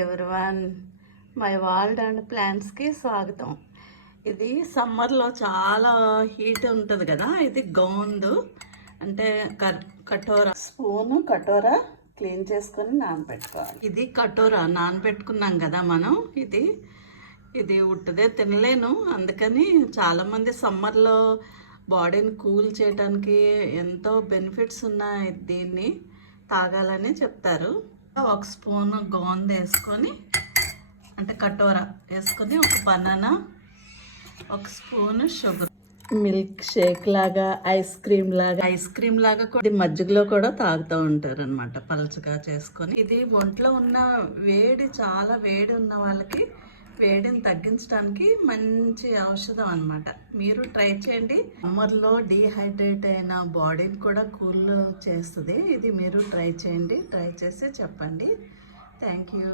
Everyone, my world and ప్లాంట్స్కి స్వాగతం. ఇది సమ్మర్లో చాలా హీట్ ఉంటుంది కదా. ఇది గోందు అంటే కటోరా క్లీన్ చేసుకొని నానబెట్టుకోవాలి. ఇది కటోరా నానబెట్టుకున్నాం కదా మనం. ఇది ఉట్టదే తినలేను, అందుకని చాలామంది సమ్మర్లో బాడీని కూల్ చేయడానికి ఎంతో బెనిఫిట్స్ ఉన్నాయి, దీన్ని తాగాలని చెప్తారు. ఒక స్పూన్ గోంద వేసుకొని అంటే కటోరా వేసుకొని, ఒక బనానా, ఒక స్పూన్ షుగర్, మిల్క్ షేక్ లాగా ఐస్ క్రీమ్ లాగా కూడా మజ్జిగలో కూడా తాగుతూ ఉంటారు అనమాట, పలుచగా చేసుకొని. ఇది ఒంట్లో ఉన్న చాలా వేడి ఉన్న వాళ్ళకి వేడిని తగ్గించడానికి మంచి ఔషధం అనమాట. మీరు ట్రై చేయండి. సమ్మర్లో డీహైడ్రేట్ అయిన బాడీని కూడా కూల్ చేస్తుంది. ఇది మీరు ట్రై చేయండి, ట్రై చేసి చెప్పండి. Thank you.